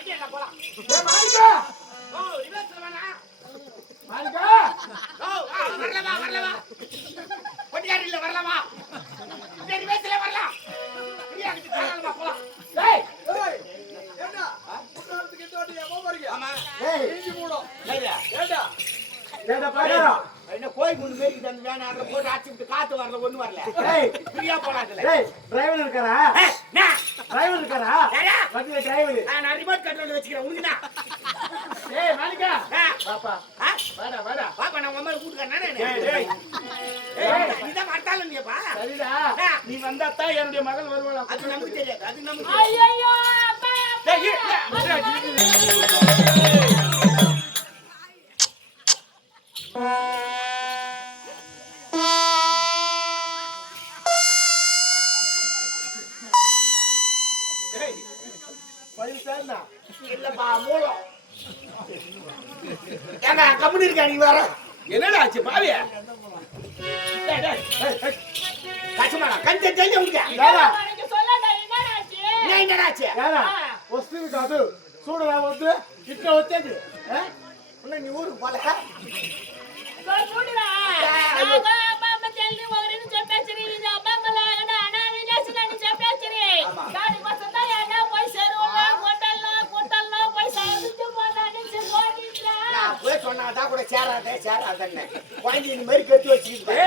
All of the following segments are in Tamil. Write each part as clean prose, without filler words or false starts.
வண்டி என்ன போலாம். ஏய் மாணிக்கா, ஓ ரிவர்ஸ்ல வேணா. மாணிக்கா, ஓ வரலவா. கொட்டியாரி இல்ல வரலவா. இந்த ரிவர்ஸ்ல வரலாம். ஃப்ரீயா கிட்ட தாராளமா போலாம். டேய் ஏண்டா புத்தகத்துக்கு தோட்டி ஏமா போறீங்க? ஆமா. டேய் இஞ்சி மூடும். சரியா? ஏண்டா ஏடா பாக்கறா. என்ன கோய் குண்டு மேய்க்கு அந்த வேன் அங்க போட்டு அடிச்சிட்டு காத்து வரல ஒண்ணு வரல. டேய் ஃப்ரீயா போலாம் இதுல. டேய் டிரைவர் இருக்காரா? டிரைவர் இருக்காரா? யாரா? வண்டில டிரைவர். நான் ரிமோட் கண்ட்ரோல் வச்சுக்கிறேன் உனக்குனா. டேய் மாணிக்கா, பாப்பா ஆ? வாடா. பாப்பா நான் உங்க அம்மா கூட்டுறேன் நானே. டேய் இதான் வரட்டால நீப்பா. சரிடா, நீ வந்தா தான் என்னுடைய மகள் வருவாளா? அது நமக்கு தெரியாது. அது நமக்கு தெரியாது. ஐயோ அப்பா டேய் பைல் சார்னா இல்லப்பா மூலம். ஏங்க கம்பெனி இருக்கா நீ வர? என்னடா ஆச்சு பாவியா? கஷ்டமாடா கஞ்ச தெரிஞ்ச உனக்கு. யாரா எனக்கு சொல்லாத என்னடாச்சு ஏன் என்னடாச்சு? யாரா వస్తుంది కాదు చూడు రా వద్దు ఇట్లా వచ్చేది இன்னும் நீ ஊருக்கு போல. చూడురా నాగా అమ్మ చెల్లి ఒకరిని చెప్పేసిరి ఇది అమ్మమ్మలాగా అనాది చేసినని చెప్పేసిరి దాని కోసం ఏనా పోయి చెరువులో గుట్టల్లో పోయి సాగుతూ పోతాని చెప్పోనిట్లా நான் போய் சொன்னாதான் கூட சேராதன்னு குழந்தை இந்த மாதிரி கட்டி வச்சுக்கிட்டு.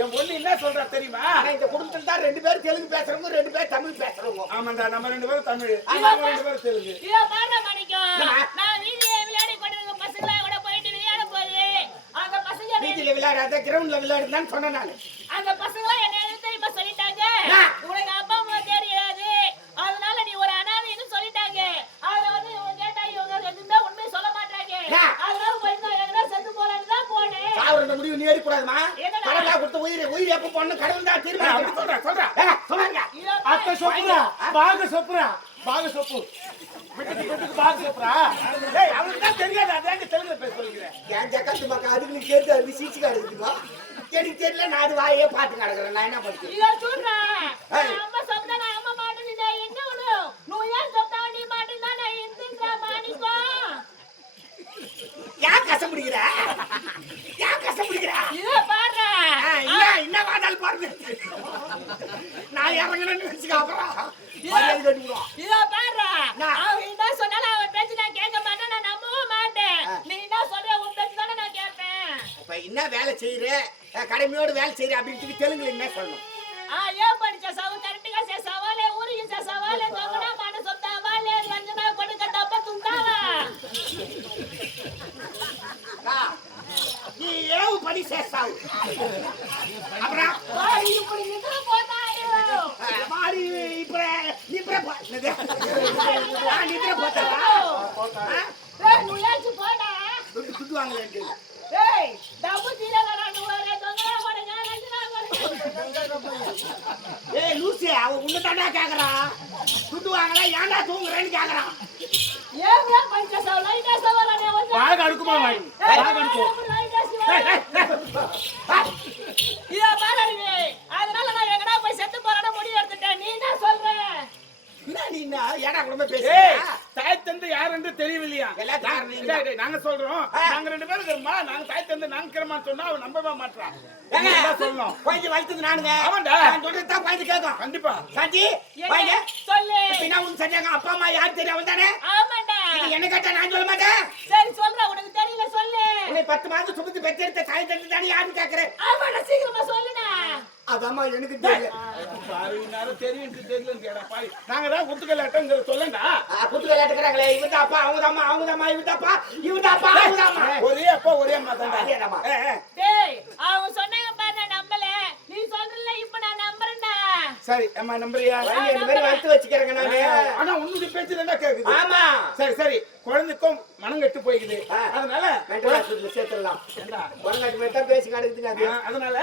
என் பொண்ணு என்ன சொல்றா தெரியுமா? ஆனா இந்த குடும்பத்துல தான் 2 பேர் தெலுங்கு பேசுறவங்க 2 பேர் தமிழ் பேசுறவங்க. ஆமாண்டா நம்ம 2 பேரும் தமிழ், நம்ம 2 பேரும் தெலுங்கு. இத பாரு மணிக்கம் நான் வீதியில விளையாடி கொண்டிருக்க பசங்களா கூட போயிட்டு விளையாட போய் அந்த பசங்க வீதியில விளையாடாத கிரவுண்ட்ல விளையாடுதான்னு சொன்னேன் நானு. அந்த பசங்க என்ன தெரியுமா சொல்லிட்டாங்க உனக்கு அப்பா அம்மா தெரியாது அதனால நீ ஒரு அனாதைன்னு சொல்லிட்டாங்க. அதுல வந்து இவங்க கேட்டா இவங்க எதுவுமே உண்மையை சொல்ல மாட்டாங்க. அதனால கொஞ்சம் எங்கன்னா செத்து போறான்னு தான் போனேன். சாவர முடிவு நீ ஏறிக்கூடாதுமா. கடவுளா கொடுத்த உயிர் எப்ப போடணும் கடவுள் தான் தீர்மானிக்கணும். சொல்றா சொன்னாங்க. అత్త సొప్పురా బాగా సొప్పురా బాగా సొప్పు బిడ్డకు బాగా సొప్పురా. ஏய் அவனுக்கு தான் தெரியாது, அதான் தெலுங்குல பேச சொல்லிக்கிறேன். என் ஜக்கத்து மக்கா அதுக்கு நீ கேட்டு அது சீச்சு காடுதுப்பா. எனக்கு தெரியல நான் அது வாயே பார்த்து கிடக்குறேன். நான் என்ன பண்ணுறேன்? இத சொல்றா அம்மா சொன்னா நான் அம்மா மாட்டேன் என்ன ஒண்ணு నువ్వు ஏன் சொன்னா நீ மாட்டேன்னா நான் இந்திரா மாணிக்கோ ஏன் கஷ்டப்படுகிற? இத பாரு என்ன வாதால் பாருங்க. நான் இறங்கணும்னு வச்சுக்க அப்புறம் மரியாதை கட்டிவிடுவோம். இத பாரு அவன் என்ன சொன்னாலும் அவன் பேச்சு நான் கேட்க மாட்டேன், நான் நம்பவும் மாட்டேன். நீ என்ன சொல்ற உன் பேச்சு தானே நான் கேட்பேன். இப்ப என்ன வேலை செய்யற கடமையோடு வேலை செய்யற அப்படின்னு தெலுங்குல என்ன சொல்லணும்? ஏன் படிச்ச சவு கரெக்டுగా చేసావాలే ఊరికి చేసావాలే దొంగనా మాట సొత్తావాలే రంజనా కొడుక డబ్బ తుందావా நீ ஏவு படி சேస్తావు அப்புறம் వాడు ఇప్పుడు నిద్ర పోతాడు மாறி இப்ப நிద్ర போతావా? నువ్వు లేచి పోడా துட்டு வாங்கலேன்ட்டு. ఏయ్ డబ్బు తీరగరా నువ్వు రే దొంగనా కొడుక రంజనా కొడుక ஏய் லூசி அவ உன்ன தாண்டா கேக்குறா. துட்டு வாங்கல ஏன்டா தூங்குறேன்னு கேக்குறா. ఏమ్రా కొంచెం లైట్ వేసావాలనే వచ్చా బాగా అడుకుమా వాడి బాగా అడుకో. లైట్ ఇదా பாருங்க அதனால நான் எங்கடா போய் செத்து போறேன்னு முடிவு எடுத்துட்டேன். நீ என்ன சொல்ற? என்ன நீ என்ன ஏடா குடும்ப ஏய் பேசுற? தாய் தந்தை யார் என்று தெரியவில்லையா? எல்லாரும் நீங்க. டேய் நாங்க சொல்றோம், நாங்க 2 பேரும் இருக்கோமா, நாங்க தாய் தந்தை நாங்க இருக்கிறோமான்னு சொன்னா அவன் நம்பவே மாட்டான். ஏங்க நீங்க தான் சொல்லணும். கொஞ்சம் வளர்த்தது நானுங்க. ஆமாண்டா. நான் சொல்றது தான் கொஞ்சம் கேட்கும். கண்டிப்பா. சாந்தி என்ன? வாங்க. சொல்லு. பின்ன உன் சட்டியாங்க அப்பா அம்மா யார் தெரியும் அவன் தானே? ஆமாண்டா. இது என்ன கேட்டா நான் சொல்ல மாட்டேன். சரி சொல்றேன், உனக்கு தெரியல சொல்லு. உன்னை 10 மாதம் சுமந்து பெற்றெடுத்த தாய் தந்தை தானே யாருன்னு கேட்கிறேன். ஆமாடா சீக்கிரமா சொல்லுடா. அதாம்மா எனக்கு தெரியல. பாரு நேரம் தெரியும் தெரியலன்னு பாரு. நாங்க தான் குத்துக்கலாட்டங்க சொல்லண்டா. குத்து விளையாட்டுக்கிறாங்களே இவன் தான் அப்பா அவங்க தான் இவன் தான் அப்பா இவன் தான் அப்பா அவங்க தான் ஒரே அப்பா ஒரே அம்மா தான்டா. அதேதாம்மா. டேய் அவங்க சொன்னாங்க பாரு நான் நம்பல. நீ சொல்றல இப்ப நான் நம்பறேன்டா. சரி அம்மா நம்பறியா? இந்த மாதிரி வளர்த்து வச்சுக்கிறேங்க நானு. ஆனா உன்னுடைய பேச்சு தான்டா கேக்குது. ஆமா. சரி குழந்தைக்கும் மனம் கெட்டு போயிடுது. அதனால மென்டல் ஹாஸ்பிடல்ல சேர்த்துடலாம். உனக்கு மட்டும் தான் பேசி கிடக்குதுங்க அது. அதனால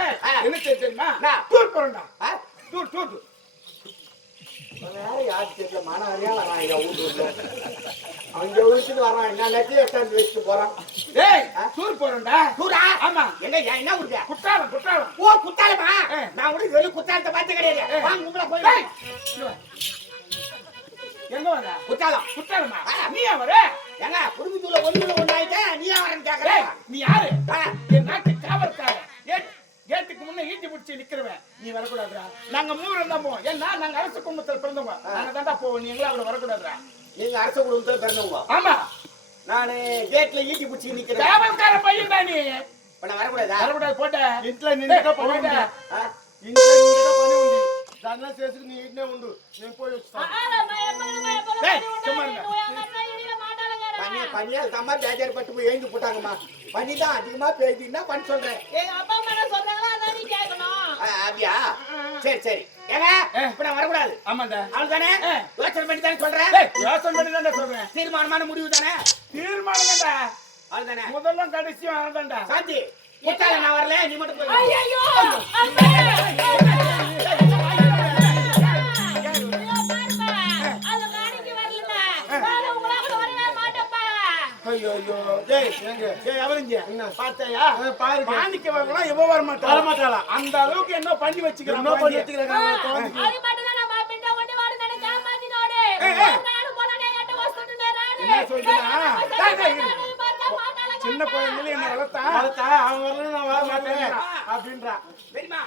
என்ன தெரியுமா? நான். டூர் போறோம்டா. டூர் வேற யாருக்கு தெரியல மாணவரியா வரான் இங்க ஊருக்கு. அவங்க ஊருக்கு வரான் என்ன லட்சம் எட்டாந்து வச்சுட்டு போறான். டேய் டூர் போறோம்டா. டூரா? ஆமா. என்ன ஊருக்கு? குற்றாலம். ஓ குத்தாலமா? நான் கூட வெளிய குத்தாலத்தை பார்த்து கிடையாது. வாங்க உங்களை போய். எங்க வர குற்றாலம். குற்றாலமா ஆ. நீ வர ஏங்க குடும்பத்துல ஒண்ணு ஆயிட்டேன், நீ வரேன்னு கேக்குறேன். நீ யாரு ஆ. என் நாட்டு காவல்காரன் கேட்டுக்கு முன்ன ஈட்டி பிடிச்சி நிக்கிறவன் நீ வரக்கூடாதுடா நாங்க மூவரும் தான் போவோம் ஏன்னா நாங்க அரசு குடும்பத்துல பிறந்தவங்க நாங்க தாண்டா போவோம் நீ எங்களை அவரை வரக்கூடாதுடா நீங்க அரச குடும்பத்துல பிறந்தவங்க, ஆமா நானு கேட்ல ஈட்டி பிடிச்சி நிக்கிறேன். காவல்கார பையன் தான் நீ இப்ப நான் வரக்கூடாதா? வரக்கூடாது போட்ட ఇంట్లో నిండుగా పని ఉంది ஆ? ఇంట్లో నిండుగా పని ఉంది దాంట్లో చేసుకుని నీ ఇంటే ఉండు నేను పోయి వస్తాను பனியால் தம்மா பேஜர் பட்டு போய் எழுந்து போட்டாங்கம்மா. பனி தான் அதிகமா பெய்யுதுன்னா பண்ண சொல்றேன். எங்க அப்பா அம்மா என்ன சொல்றாங்களோ அதான் நீ கேட்கணும். அப்படியா? சரி சரி. ஏங்க இப்ப நான் வரக்கூடாது. ஆமாண்டா அவ்வளவுதானே? யோசனை பண்ணி தானே சொல்றேன். யோசனை பண்ணி தான்டா சொல்றேன் தீர்மானமான முடிவு தானே? தீர்மானம் தான்டா அவ்வளவுதானே? முதல்ல கடைசியும் அவன்தான்டா சாந்தி முட்டாள நான் வரல, நீ மட்டும் போய். ஐயையோ, அம்மா. ஐயோ, பாருப்பா. அது மாணிக்கு வரலங்க. நான் உங்களோட வரவே மாட்டேன்ப்பா. ஐயோ ஐயோ டேய் டேய் அவரிங்க பார்த்தாயா பாருங்க மாணிக்க வரலாம் எவ வர மாட்டாளா அந்த அளவுக்கு என்ன பண்ணி வச்சுக்கிறான் என்ன பண்ணி பாண்டிய. வச்சுக்கிறாங்க அது மட்டும் தான் நம்ம பின்ன ஒண்ணு வாடு நினைச்ச மாத்தினோடு. நானும் போனே எட்ட வஸ்துட்டு நேரானே. என்ன சொல்றா சின்ன சின்ன குழந்தையில என்ன வளர்த்தா அவன் வரல நான் வர மாட்டேன் அப்படின்றா தெரியுமா?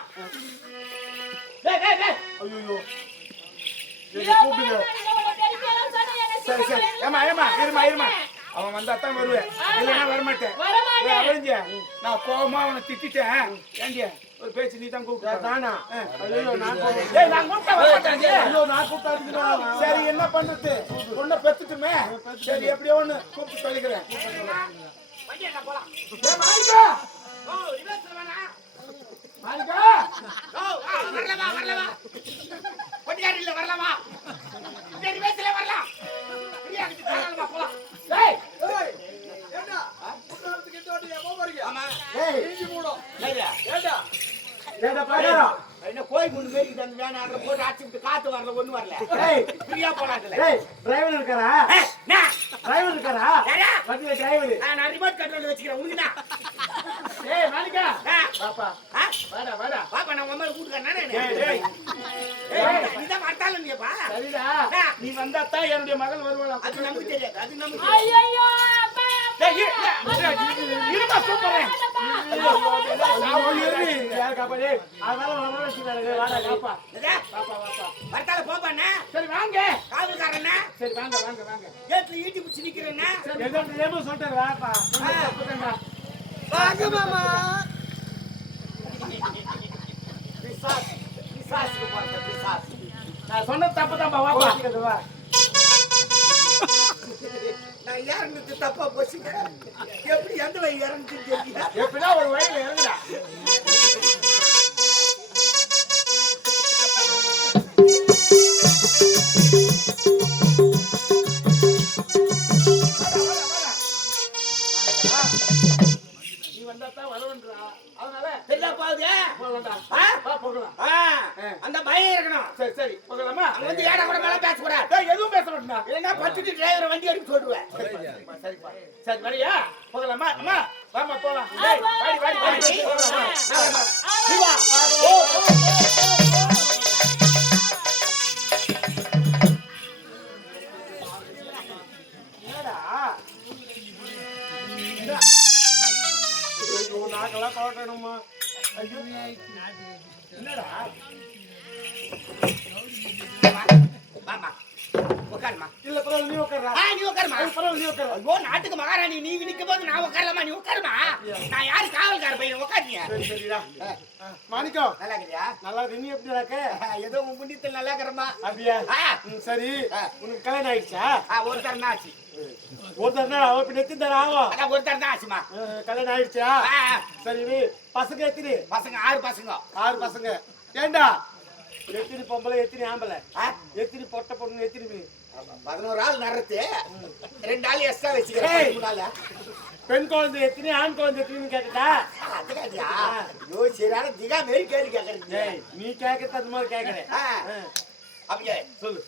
டேய் டேய் டேய் ஐயோ சரி சரி ஏமா ஏமா இருமா அவன் வந்தா தான் வருவேன் இல்லைன்னா வரமாட்டேன் வரமாட்டேன். அவரிங்க நான் கோவமா அவனை திட்டிட்டேன் ஏண்டிய ஒரு பேச்சு நீ தான் கூப்பிட்டா தானா ஐயோ நான் போறேன் ஏய் நான் கூப்பிட்டா வரமாட்டேன் ஐயோ நான் கூப்பிட்டாருக்கிறேன் சரி என்ன பண்றது பொண்ணை பெத்துட்டுமே சரி எப்படியோ ஒண்ணு கூப்பிட்டு சொல்லிக்கிறேன் வண்டி என்ன போலாம். ஏய் மாணிக்கா ஓ ரிவர்ஸ்ல வேணா. மாணிக்கா ஓ வரலவா. கொட்டியாரி இல்ல வரலாமா? இந்த ரிவர்ஸ்ல வரலாம். ஃப்ரீயா கிட்ட தாராளமா போலாம். டேய் ஏய் ஏண்டா குற்றாலத்துக்கு இந்தோடி ஏமா வரீங்க ஆமா. ஏய் இஞ்சி மூடும் சரியா? ஏண்டா ஏடா பாடா என்ன கோய் குண்டு மேய்க்கு அந்த வேன் ஆடுற போட்டு அடிச்சு விட்டு காத்து வரல ஒண்ணு வரல. ஏய் ஃப்ரீயா போலாம்ல. ஏய் டிரைவர் இருக்காரா டிரைவர் இருக்காரா யாரா? வண்டில டிரைவர் நான் ரிமோட் கண்ட்ரோல் வச்சுக்கிறேன் உனக்குனா. ஏய் மாணிக்கா ஆ. பாப்பா ஆ? வாடா பாப்பா நான் உங்க அம்மா கூட்டுக்கறேன் நானே. ஏய் ஏய் நீதான் வரட்டால நீப்பா. சரிடா நீ வந்தா தான் என்னுடைய மகள் வருவாளா அது நமக்கு தெரியாது. அது நமக்கு தெரியாது. ஐயையோ, அப்பா. டேய் இருமா கூப்பிடுறேன் யார் காப்பா டேய் அதனால வர வச்சுட்டாரு வாடா காப்பா இதா? பாப்பா பாப்பா வரட்டால போப்பாண்ணே. சரி வாங்க காவல்காரண்ணே. சரி வாங்க வாங்க வாங்க கேட்ல ஈட்டி பிடிச்சி நிக்கிறேண்ணே. ஏதோ சொல்லிட்டாரு வாப்பா வாங்க மாமா பிசாசுக்கு போறது பிசாசு. நான் சொன்ன தப்பு தான் வாப்பா வா நான் இறங்குறது தப்பா போச்சுங்க. எப்படி எந்த வழி இறங்குது தெரியல. எப்படின்னா ஒரு வயல இறங்குடா நீ வந்தா தான் வரவன்றா அதனால சரியா பாவுது? போகலாம்டா ஆ? வா போகலாம் அந்த பயம் இருக்கணும். சரி சரி போகலாமா அங்க வந்து ஏடா கூட மேல பேசக்கூடாது. டேய் எதுவும் பேச மாட்டேன்டா இல்லைன்னா பத்துட்டு டிரைவரை வண்டி எடுக்க சொல்லுவேன். சரிப்பா சரி வரியா போகலாமா அம்மா வாமா போலாம் டேய் வாடி வாடி வாடி போகலாம் வா. நீ வா. என்னடா ஐயோ நாக்கெல்லாம் கவட்டணுமா ஐயோ என்னடா வாமா. உட்காருமா. இல்ல பரவாயில்ல நீ உட்கார்றா நீ உட்காருமா. பரவாயில்ல நீ உட்கார்றா ஐயோ நாட்டுக்கு மகாராணி நீ நிக்கும் போது நான் உட்காரலாமா? நீ உட்காருமா. நான் யாரு காவல்கார பையன் உட்காருங்க. சரி சரிடா மாணிக்கம் நல்லா இருக்கியா? நல்லா இருக்கு நீ எப்படி இருக்க ஏதோ உன் புண்ணியத்தில் நல்லா இருக்கிறமா. அப்படியா சரி உனக்கு கல்யாணம் ஆயிடுச்சா ஒருத்தர் தான் ஆச்சு. ஒருத்தர் தான் அவ இப்ப நெத்தி தர ஆகும் அதான் ஒருத்தர் தான் ஆச்சுமா. கல்யாணம் ஆயிடுச்சா சரி நீ பசங்க எத்தினி பசங்க 6 பசங்க. 6 பசங்க ஏண்டா எத்தினி பொம்பளை எத்தினி ஆம்பளை எத்தினி பொட்டை பொண்ணு எத்தினி மீ 11 ஆள் நடுறது 2 ஆள் எக்ஸ்ட்ரா வச்சுக்கிறேன். 3 ஆள். பெண் குழந்தை எத்தினி ஆண் குழந்தை எத்தினு கேட்டுட்டா அதுக்காண்டியா? ஐயோ சரியான திகா மாரி கேள்வி கேட்கறீங்க. நீ கேட்கறது அது மாதிரி கேட்கறேன் அப்படியே சொல்லு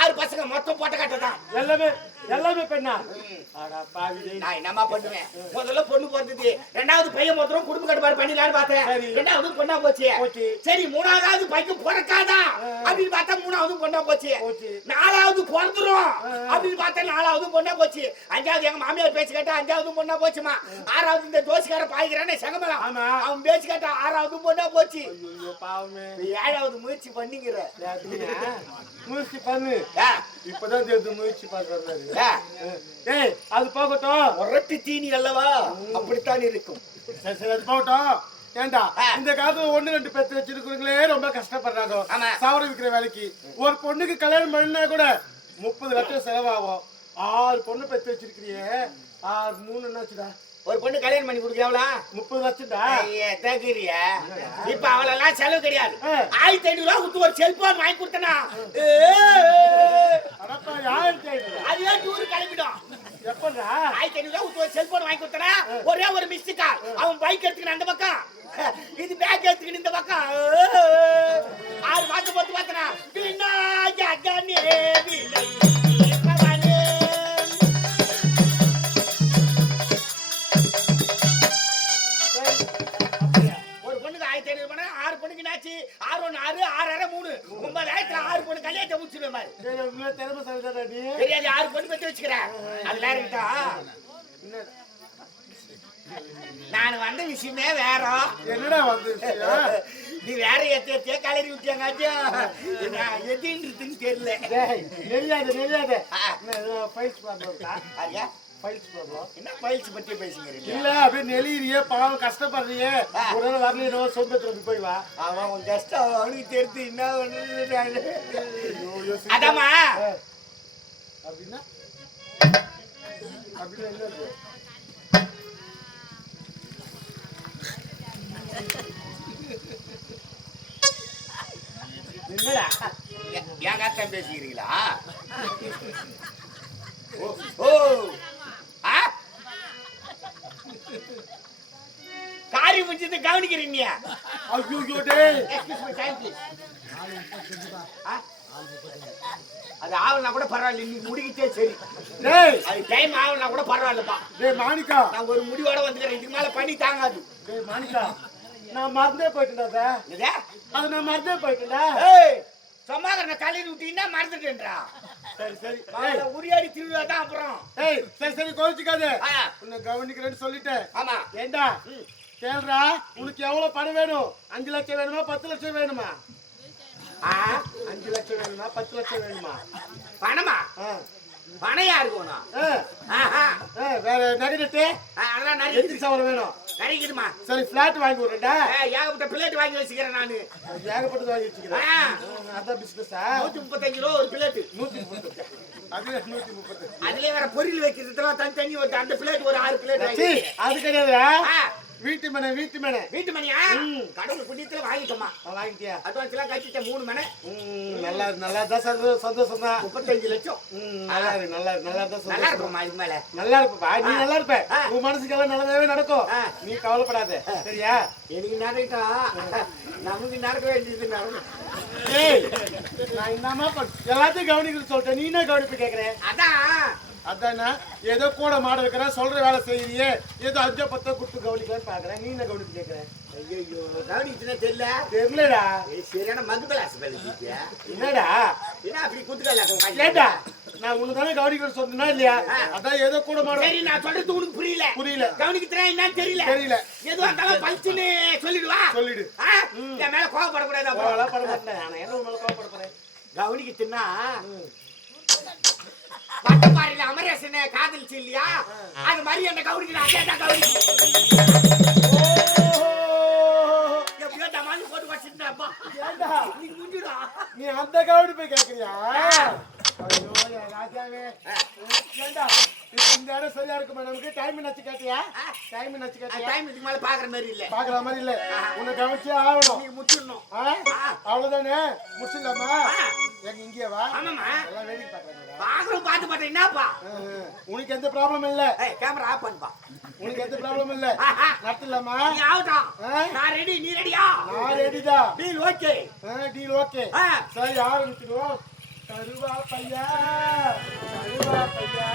ஆறு பசங்க மொத்தம் போட்ட கட்டதான். எல்லாமே பெண்ணா? அட பாவி. நான் என்னமா பண்ணுவேன்? முதல்ல பொண்ணு பிறந்தது, ரெண்டாவது பையன் மொத்தம் குடும்ப கட்டுப்பாடு பண்ணிடலான்னு பார்த்தேன். ரெண்டாவது பொண்ணா போச்சு. சரி மூணாவது பையன் பிறக்காதா அப்படின்னு பார்த்தா மூணாவது பொண்ணா போச்சு. நாலாவது பிறந்துரும் அப்படின்னு பார்த்தா நாலாவது பொண்ணா போச்சு. அஞ்சாவது எங்க மாமியார் பேச்சு கேட்டா அஞ்சாவது பொண்ணா போச்சுமா. ஆறாவது இந்த தோசைக்கார பாய்க்கிறானே செங்கமலம், அவன் பேச்சு கேட்டா ஆறாவது பொண்ணா போச்சு. ஏழாவது முயற்சி பண்ணிக்கிற முயற்சி பண்ணு. இப்பதான் தெரியுது முயற்சி பண்றது. ஏய் அது போகட்டும், ஒரட்டு தீனி அல்லவா, அப்படித்தான் இருக்கும். சரி சரி அது போகட்டும். ஏண்டா இந்த காலத்துல 1 2 பேத்து வச்சிருக்கிறவங்களே ரொம்ப கஷ்டப்படுறாங்க. சவர விக்கிற வேலைக்கு ஒரு பொண்ணுக்கு கல்யாணம் பண்ணா கூட 30 லட்சம் செலவாகும். 6 பொண்ணு பெத்து வச்சிருக்கிறியே, 6 3 என்னாச்சுடா? ஒரு பொண்ணு கல்யாணம் பண்ணி கொடுக்கறவளா 30 லட்சம்டா. தேக்கிறியா? இப்ப அவளெல்லாம் செலவு கிடையாது. 1500 ரூபாய் கொடுத்து ஒரு செல்போன் வாங்கி கொடுத்தனா அடப்பா 1500 அதுவே டூர் கிளம்பிடும். எப்படா 1500 ரூபாய் கொடுத்து ஒரு செல்போன் வாங்கி கொடுத்தனா ஒரே ஒரு மிஸ்டு கால், அவன் பைக் எடுத்துக்கிட்டு அந்த பக்கம், இது பேக் எடுத்துக்கிட்டு இந்த பக்கம் 6 மாசம் பொறுத்து பார்த்தனா ஒரு பொண்ணுக்கு 1500 ரூபாய் 6 பொண்ணுக்கு என்னாச்சு? 6 1 6 6 6 3 9000 6 பொண்ணு கல்யாணத்தை முடிச்சிடுவேன் மாதிரி. திறமை சொல்றா நீ. தெரியாது 6 பொண்ணு பெற்று வச்சுக்கிறேன். அதெல்லாம் இருக்கா? நான் வந்த விஷயமே வேற. என்னடா வந்து நீ வேற எத்திய கலரி விட்டியாங்காச்சும் எதுன்னு தெரியல. நெறியாத ஃபைல்ஸ் ப்ராப்ளம். என்ன பயிற்சி பத்தி பேசுகிறீங்க? இல்ல அப்படியே நெளியிறியே பாவம் கஷ்டப்படுறியே, ஒரு நாள் வரலையோ சொந்தத்துல போய் வா. அவன் உன் கஷ்டம் அவனுக்கு தெரிஞ்சு என்ன அதாமா அப்படின்னா அப்படின்னா என்ன? என்னடா என் கஷ்டம் பேசுகிறீங்களா? ஓ காரி முடிச்சது கவனிக்கிறீங்க. ஐயோ டேய் அது ஆவலனா கூட பரவாயில்ல, நீ முடிக்கிட்டே சரி. டேய் அது டைம் ஆவலனா கூட பரவாயில்லப்பா. டேய் மாணிக்கா, நான் ஒரு முடிவோட வந்துக்கிறேன், இதுக்கு மேல பண்ணி தாங்காது. டேய் மாணிக்கா, நான் மறந்தே போயிட்டேன்டா. அது நான் மறந்தே போயிட்டேன்டா. ஏய் சமாகரனை கல்யாணி விட்டீங்கன்னா மறந்துட்டேன்றா. சரி சரி உரியாடி திருவிழா தான் அப்புறம். ஏய் சரி சரி கோவிச்சுக்காத, உன்னை கவனிக்கிறேன்னு சொல்லிட்டேன். ஆமா ஏண்டா கேள்றா, உனக்கு எவ்வளவு பணம் வேணும்? 5 லட்சம் வேணுமா 10 லட்சம் வேணுமா? 5 லட்சம் வேணுமா 10 லட்சம் வேணுமா? பணமா? பணம் யாருக்கு வேணும்? வேற நகைட்டு அதெல்லாம் நிறைய எதுக்கு சவரம் வேணும்? நிறைக்குதுமா. சரி பிளாட் வாங்கி விடுறேன்டா. ஏகப்பட்ட பிளேட் வாங்கி வச்சுக்கிறேன் நானு. ஏகப்பட்டது வாங்கி வச்சுக்கிறேன். அதான் பிசினஸா? 135 ரூபா ஒரு பிளேட். 130. அது 130. அதுல வேற பொரியல் வைக்கிறதுலாம் தனி ஒரு அந்த பிளேட் ஒரு 6 பிளேட் வாங்கி. அது கிடையாது. வீட்டு மனையா கடவுள் புண்ணியத்துல வாங்கிட்டோமா? வாங்கிட்டியா? அட்வான்ஸ் எல்லாம் கட்டிட்ட 3 மனை. நல்லா தான் சந்தோஷம் தான். 35 லட்சம். நல்லா தான் நல்லா இருக்குமா? இது மேல நல்லா இருப்பா, நீ நல்லா இருப்ப. உன் மனசுக்கெல்லாம் நல்லதாவே நடக்கும், நீ கவலைப்படாத சரியா? எனக்கு நடக்கா, நமக்கு நடக்க வேண்டியது நடக்கும். ஏய் நான் என்னமா எல்லாத்தையும் கவனிக்கிறது சொல்லிட்டேன், நீ என்ன கவனிப்பு கேட்கறேன்? அதானா ஏதோ கூட மாட வைக்கிறேன், சொல்ற வேலை செய்யறியே, ஏதோ 5 10 கொடுத்து கவனிக்கலான்னு பாக்குறேன், நீ என்ன கவனிப்பு கேட்கற? ஐயோ கவனிச்சுன்னா தெரியலடா. சரியான மகுபலாசு பண்ணிட்டியா? என்னடா என்ன அப்படி குத்துக்கல கேட்டா? நான் உனக்கு தானே கவனிக்கிற சொன்னா இல்லையா? அதான் ஏதோ கூட மாட. சரி நான் சொல்றது உனக்கு புரியல. கவனிக்கிறேன் என்னன்னு தெரியல. எதுவும் இருந்தாலும் பல்ச்சுன்னு சொல்லிடு. என் மேல கோவப்படக்கூடாது. கோவப்பட மாட்டேன், நான் என்ன மேல கோவப்பட போறேன்? கவனிக்கிட்டுன்னா பட்டப்பாறையில அமரேசனை காதலிச்சு இல்லையா, அது மாதிரி என்ன கவனிக்கிறேன். அதேதான் கவனிக்கிறேன். எப்படியோ தமாலி போட்டு வச்சுட்டேன்ப்பா. நீ முடிஞ்சுடா. நீ அந்த கவனிப்பை கேட்கறியா? ஐயோ ராஜாவே, ஏண்டா இந்த இடம் சரியா இருக்குமா நமக்கு? டைம் என்னாச்சு கேட்டியா? டைம் இதுக்கு மேல பாக்குற மாதிரி இல்ல, பாக்குற மாதிரி இல்ல. உன்னை கவனிச்சே ஆகணும், நீங்க முடிச்சிடணும். அவ்வளவுதானே? முடிச்சிடலாமா? எங்க இங்கே வா. ஆமாமா, எல்லாம் வேடிக்கை பாக்குறாங்க. பார்த்து பார்த்தேன். என்னப்பா உனக்கு எந்த ப்ராப்ளம் இல்ல? கேமரா ஆஃப் பண்ணுப்பா. உனக்கு எந்த ப்ராப்ளம் இல்ல? நடத்தலாமா? நீ ஆவுடா. நான் ரெடி, நீ ரெடியா? நான் ரெடிடா. Deal okay. Deal okay. சரி ஆரம்பிச்சிடுவோம். கருவாப்பையா கருவாப்பையா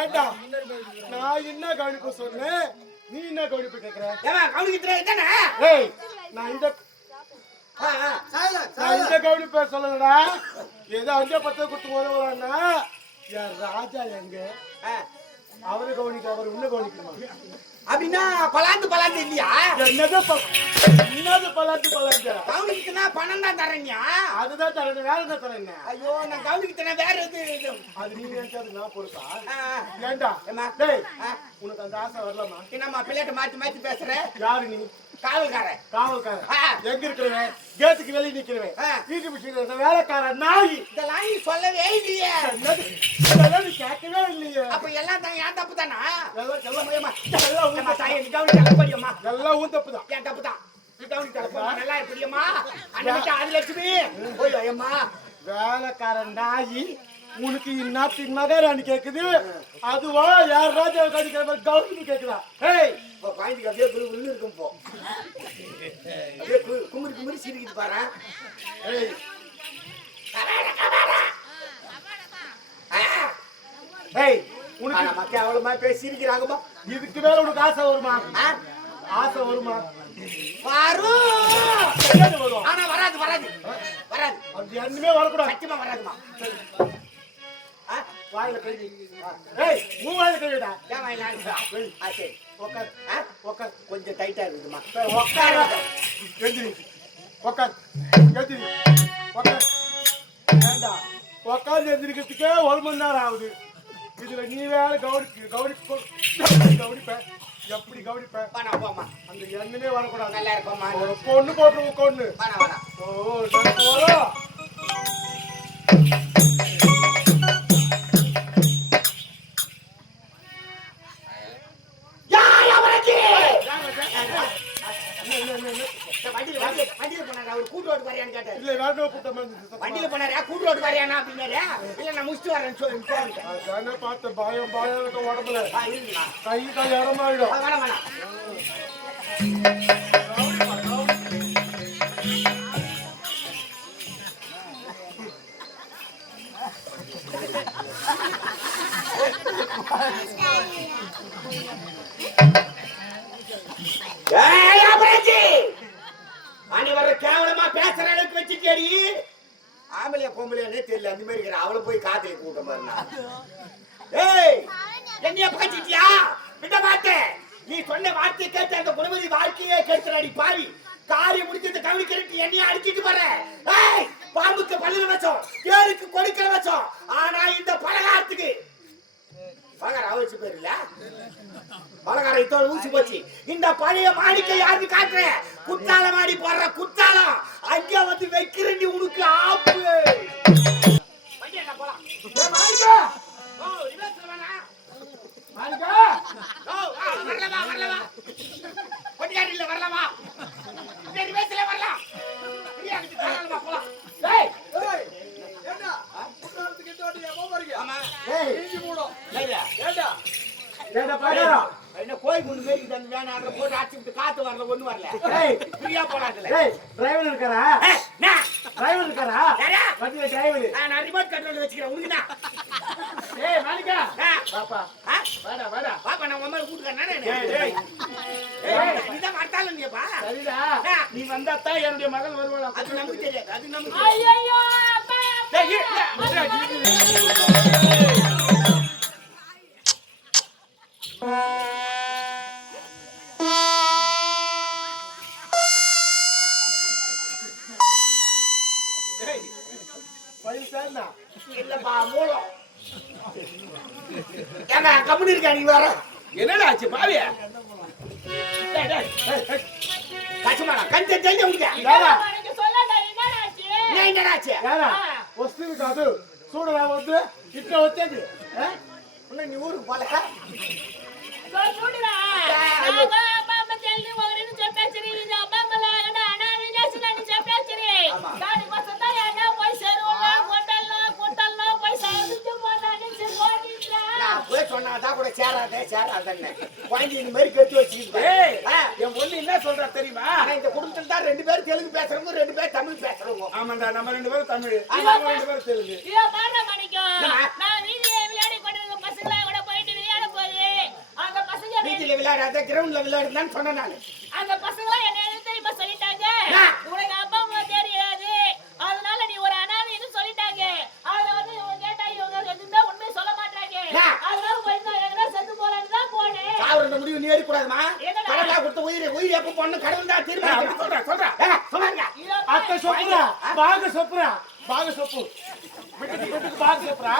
ஏண்டா நான் என்ன கவனிப்பு சொன்னேன் நீ என்ன கவனிப்பு கேக்குற ஏய் நான் இந்த கவனிப்ப சொல்லலடா ஏதோ 5-10 கொடுத்து உதவுறான்னா என் ராஜா எங்க அவரு கவனிக்க அவர் உன்ன கவனிக்கணுமா அப்படின்னா பலாந்து இல்லையா? என்னது பலாந்து கவனிக்குன்னா பணம் தான் தரேங்க. அதுதான் தரேன், வேற என்ன தரேங்க? ஐயோ நான் கவனிக்கிட்டேன்னா வேற எது? அது நீங்க நினைச்சது நான் பொறுப்பா? ஏண்டா டேய் உனக்கு அந்த ஆசை வரலாமா? என்னம்மா பிள்ளைகிட்ட மாத்தி பேசுற? யாரு நீ? காவல்காரன். எங்க இருக்கிறவன்? கேட்டுக்கு வெளியே நிக்கிறவன். வீட்டு பிடிச்சிருக்க வேலைக்காரன் நாய். இதெல்லாம் நீ சொல்லவே இல்லையே. இதெல்லாம் நீ கேட்கவே இல்லையே. அப்ப எல்லாம் தான் என் தப்பு தானா? எல்லாம் உன் தப்பு தான். என் தப்பு தான். நல்லா இருப்பியம்மா. அன்னைக்கு 6 லட்சுமி. ஓய் ஐயம்மா. வேலைக்காரன் நாய் உனக்கு இன்னாத்தின் மகாராணி கேக்குது. அதுவா யார் ராஜா கடிக்கிற மாதிரி கவுனி கேக்குதா? ஏய் பாயிண்ட் அப்படியே குரு இருக்கும் போ. அப்படியே குமுறி சிரிக்குது பாரு. ஏய் ஏய் உனக்கு மக்கள் அவ்வளவுமா பேசி சிரிக்கிறாங்கம்மா. இதுக்கு மேல உனக்கு ஆசை வருமா? ஆசை வருமா? வரும். ஆனா வராது. அது என்னமே வரக்கூடாது. சத்தியமா வராதுமா. வாயில கை. ஏய் மூ வாயில கைடா. ஏன் வாயில சரி உட்கார். உட்கார் கொஞ்சம் டைட்டா இருக்குமா. உட்கார். எந்திரி. உட்கார். எந்திரி. உட்கார். ஏண்டா உட்கார்ந்து எந்திரிக்கிறதுக்கே 1 மணி நேரம் ஆகுது. இதுல நீ வேற கவனிப்ப எப்படி கவனிப்ப? போமா அந்த எண்ணமே வரக்கூடாது. நல்லா இருக்கும்மா. ஒரு பொண்ணு போட்டு கொண்டு ஓ போறோம். வண்டியில போனாரா? ஒரு கூட்டு ரோடு வரையான்னு கேட்டாரு. இல்ல வேற கூட்டம் வண்டியில போனாரா? கூட்டு ரோடு வரையானா அப்படின்னாரு. இல்ல நான் முடிச்சுட்டு வரேன்னு சொல்லிட்டு பார்த்த பயம் உடம்புல இருக்குமா? கை இடமாயிடும். வேணாம் அனி வர கேவலமா பேசுற அளவுக்கு வச்சுட்டேடி. ஆம்பளையா பொம்பளையானே தெரியல. அந்த மாதிரி இருக்கிற அவளை போய் காத்துல கூட்ட பாருனா. ஏய் என்னைய பகச்சிட்டியா? விட மாட்டேன். நீ சொன்ன வார்த்தையை கேட்டு அந்த குணமதி வாழ்க்கையே கேட்கிறாடி பாவி. காரியம் முடிஞ்சது கவனிக்கிறதுக்கு என்னைய அடிச்சிட்டு போற. ஏய் பாம்புக்கு பல்லுல வச்சோம், தேருக்கு கொடுக்கிற வச்சோம். ஆனா இந்த பலகாரத்துக்கு பலகாரம் வச்சு போயிருல. பலகாரம் இதோட ஊசி போச்சு. இந்த பழைய மாணிக்க யாருக்கு காட்டுற? குத்தால மாடி போடுற குத்தாலம் அங்க வந்து வைக்கிற நீ உனக்கு ஆப்பு. போலாம் வரலவா கொட்டியாடில வரலாமா? வரலாம் போலாம். என்ன கோயில் கொண்டு மேய்க்கு தந்து வேணா போட்டு அடிச்சு விட்டு காத்து வரல ஒண்ணு வரல. ஃப்ரீயா போலாம். டிரைவர் இருக்காரா? டிரைவர் இருக்காரா? யாரா? வண்டியில டிரைவர். நான் ரிமோட் கண்ட்ரோல் வச்சுக்கிறேன் உனக்குதான். ஏய் மாணிக்கா ஆ, பாப்பா ஆ, வாடா வாடா பாப்பா நான் உன் மேல கூட்டுக்கிறேன் நானே. ஏய் நீதான் வரத்தாலும் நீப்பா. சரிடா ஆ. நீ வந்தாத்தான் என்னுடைய மகள் வருவாளா அது நமக்கு தெரியாது, அது நமக்கு தெரியாது. ஐயோ அப்பா டேய் பைசானா? இல்லப்பா மூலம். ஏங்க கம்பெனி இருக்கா நீ வர? என்னடா ஆச்சு பாவியா டேய் டேய் கச்சுமாடா கஞ்ச ஜெயில உங்க. யாரா? எனக்கு சொல்லடா என்னடாச்சு நீ என்னடாச்சு? யாரா? వస్తుంది కాదు చూడరా వద్దు ఇట్లా వచ్చేది உன்னை நீ ஊருக்கு போல. చూడురా నాగా అమ్మ చెల్లి ఒకరిని చెప్పేసిరి ఇది అమ్మమ్మలాగా అనాథ చేసినని చెప్పేసిరి దాని కోసం ఏడా పోయి చెరువులో గుట్టల్లో పోయి సాగుతూ పోతానని చెప్పోనిట్రా நான் போய் சொன்னாதான் கூட சேராதேன்னு குழந்தை இந்த மாதிரி கட்டி வச்சுக்கிட்டு. ஏய் என் பொண்ணு என்ன சொல்றா தெரியுமா? ஆனா இந்த குடும்பத்துல தான் 2 பேரும் தெலுங்கு பேசுறவங்க 2 பேரும் தமிழ் பேசுறவங்க. ஆமாண்டா நம்ம 2 பேரும் தமிழ் நம்ம 2 பேரும் தெலுங்கு இத பாரு மணிக்கம் நான் வீதியில விளையாடி கொண்டிருக்க பசங்கள கூட போயிட்டு விளையாட போய் அந்த பசங்க வீட்டுல விளையாடாத கிரவுண்ட்ல விளையாடுதான்னு சொன்னேன் நானு. அந்த பசங்க என்ன தெரியுமா சொல்லிட்டாங்க ஆ. உனக்கு அப்பா அம்மா தெரியாது அதனால நீ ஒரு அனாதைன்னு சொல்லிட்டாங்க அதுல வந்து இவங்க கேட்டா இவங்க எதுவுமே உண்மையை சொல்ல மாட்டாங்க ஆ. அதனால கொஞ்சம் எங்கடா செத்து போறான்னு தான் போனேன் சாவர முடிவு நீ எடுக்கூடாதுமா. என்னடா? கடவுளா கொடுத்த உயிர் எப்ப பொண்ணு கடவுள் தான் தீர்மானிக்கணும். சொல்றா சொன்னாங்க. అత్త చెప్పురా బాగా చెప్పురా బాగా చెప్పు బిడ్డకు బాగా చెప్పురా